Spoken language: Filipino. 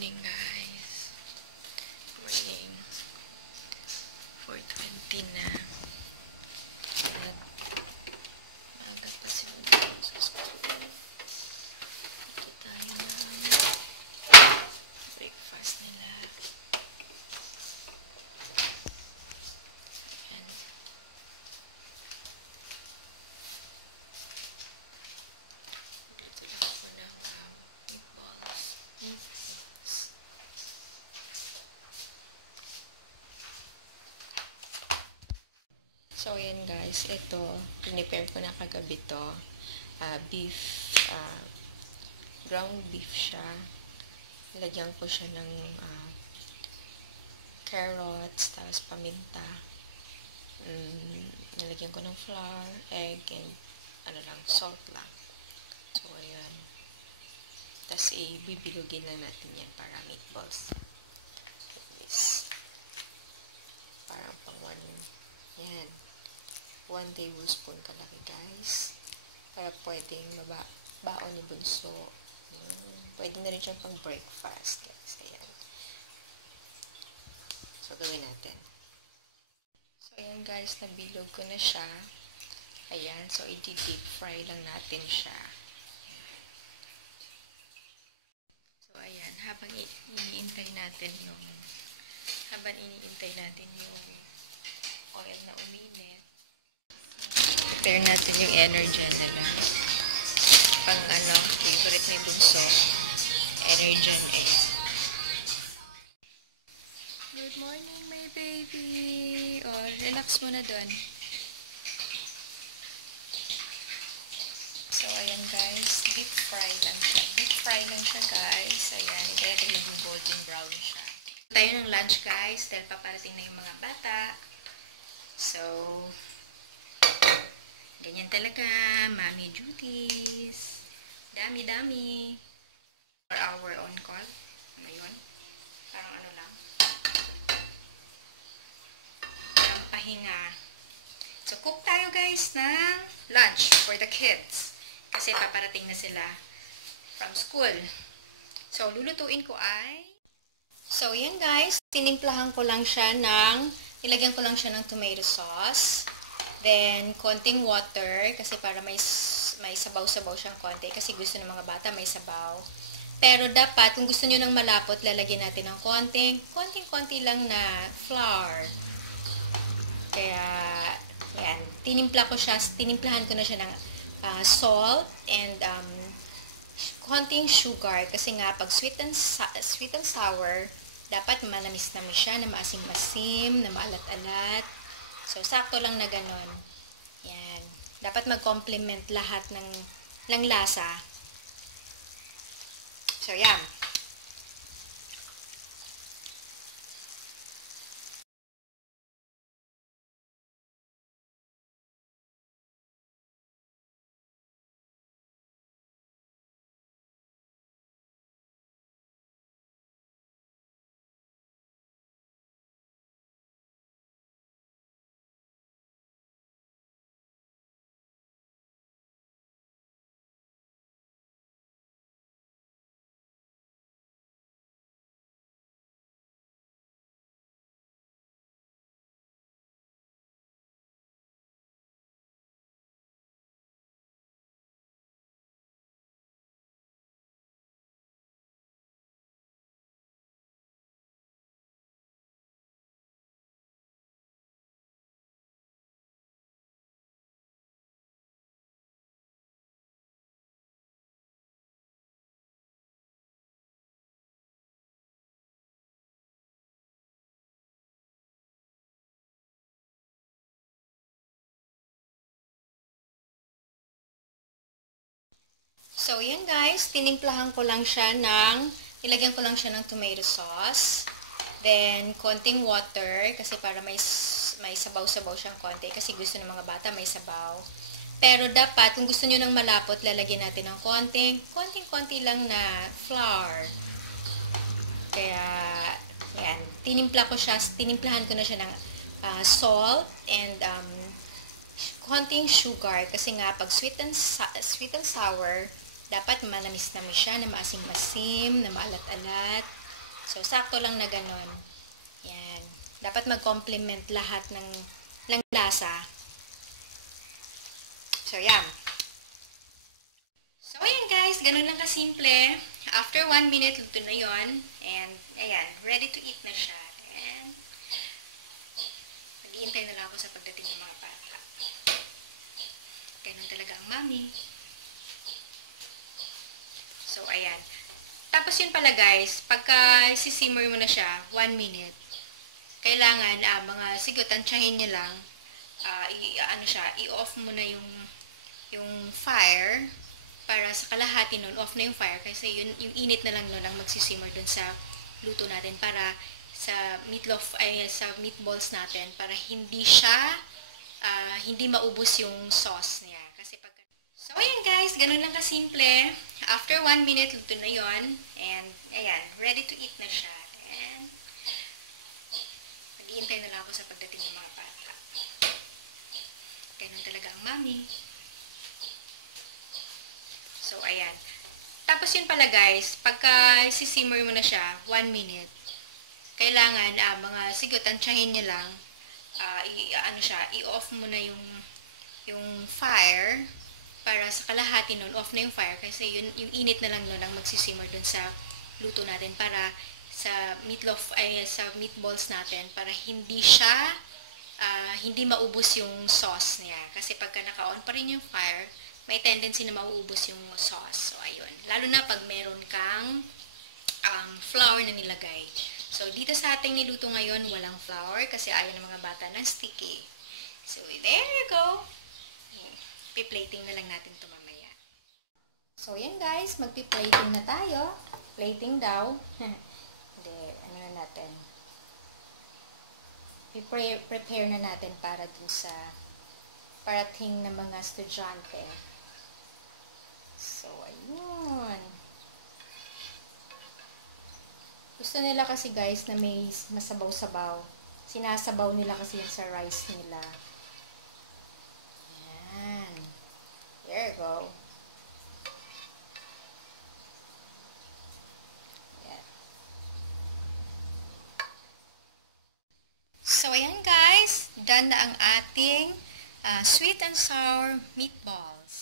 morning, guys. Morning. 4:20 na. At maaga pa sila sa school. Ito tayo ng breakfast nila. Ayan. Dito lang ako ng meatballs. So, ayan guys, ito, prepare ko na kagabi to. Beef, ground beef siya. Nilagyan ko siya ng carrots, tapos paminta. Nilagyan ko ng flour, egg, and salt lang. So, ayan. Tapos, bibilugin lang natin yan para meatballs. This. Parang pang yan. 1 tablespoon kalaki, guys. Para pwedeng baon ni Bunso. Pwede na rin siyang pang breakfast, guys. Ayan. So, gawin natin. So, ayan, guys. Nabilog ko na siya. Ayan. So, i-deep fry lang natin siya. So, ayan. Habang iniintay natin yung oil na uminit, prepare natin yung Energen nila. Pang favorite ni Bunso, Energen A. Good morning, my baby! Oh, relax muna doon. So, ayan guys, deep fry lang siya. Deep fry lang siya, guys. Ayan, kaya naging golden brown siya. Tayo ng lunch, guys, dahil paparating na yung mga bata. So, ganyan talaga, mommy duties. Dami-dami. 4 hour on call. Ano yun? Parang lang. Parang pahinga. So, cook tayo, guys, ng lunch for the kids. Kasi paparating na sila from school. So, lulutuin ko ay... So, yan, guys. Tinimplahan ko lang siya nilagyan ko lang siya ng tomato sauce. Then, konting water. Kasi para may sabaw-sabaw siyang konti. Kasi gusto ng mga bata may sabaw. Pero dapat, kung gusto nyo ng malapot, lalagyan natin ng konting-konti lang na flour. Kaya, yan. Tinimplahan ko na siya ng salt and konting sugar. Kasi nga, pag sweet and sour, dapat manamis-namis siya, na maasim-masim, na maalat-alat. So, sakto lang na ganon. Yan. Dapat mag-complement lahat ng lasa. So, yan. So, yan guys, tinimplahan ko lang siya nilagyan ko lang siya ng tomato sauce. Then, konting water, kasi para may sabaw-sabaw siyang konti. Kasi gusto ng mga bata may sabaw. Pero dapat, kung gusto nyo ng malapot, lalagyan natin ng konting-konti lang na flour. Kaya, yan, tinimplahan ko na siya ng salt and konting sugar. Kasi nga, pag sweet and sour, dapat manamis-namis siya, na maasim-masim, na maalat-alat. So, sakto lang na ganun. Yan. Dapat mag-complement lahat ng lasa. So, yan. So, ayan guys. Ganun lang kasimple. After 1 minute, luto na yon. And, ayan. Ready to eat na siya. And, mag-iintay na lang ako sa pagdating ng mga bata. Ganun talaga ang mami. So, ayan. Tapos yun pala guys, pagka sisimmer mo na siya, 1 minute, kailangan, siguro, tansyahin niya lang, i-off mo na yung fire, para sa kalahati nun, off na yung fire, kasi yung init na lang nun ang magsisimmer dun sa luto natin, para sa sa meatballs natin, para hindi siya, hindi maubos yung sauce niya. Kasi so, ayan guys, ganun lang kasimple. After 1 minute, luto na yon. And, ayan, ready to eat na siya. And, mag-iintay na lang ako sa pagdating ng mga bata. Ganun talaga ang mami. So, ayan. Tapos yun pala guys, pagka sisimmer mo na siya, 1 minute, kailangan, siguro, tansyahin niya lang, i-off mo na yung fire, para sa kalahati nun, off na yung fire, kasi yung init na lang nun ang magsisimmer dun sa luto natin, para sa sa meatballs natin, para hindi siya, hindi maubos yung sauce niya. Kasi pagka naka-on pa rin yung fire, may tendency na mauubos yung sauce. So, ayun. Lalo na pag meron kang flour na nilagay. So, dito sa ating niluto ngayon, walang flour, kasi ayaw ng mga bata ng sticky. So, there you go. Pi-plating na lang natin ito mamaya. So, yan guys. Magpi-plating na tayo. Plating daw. Hindi, ano na natin. Prepare na natin para dun sa parating ng mga estudyante. So, ayun. Gusto nila kasi guys na may masabaw-sabaw. Sinasabaw nila kasi yan sa rice nila. There you go. Yeah. So, ayan guys. Done na ang ating sweet and sour meatballs.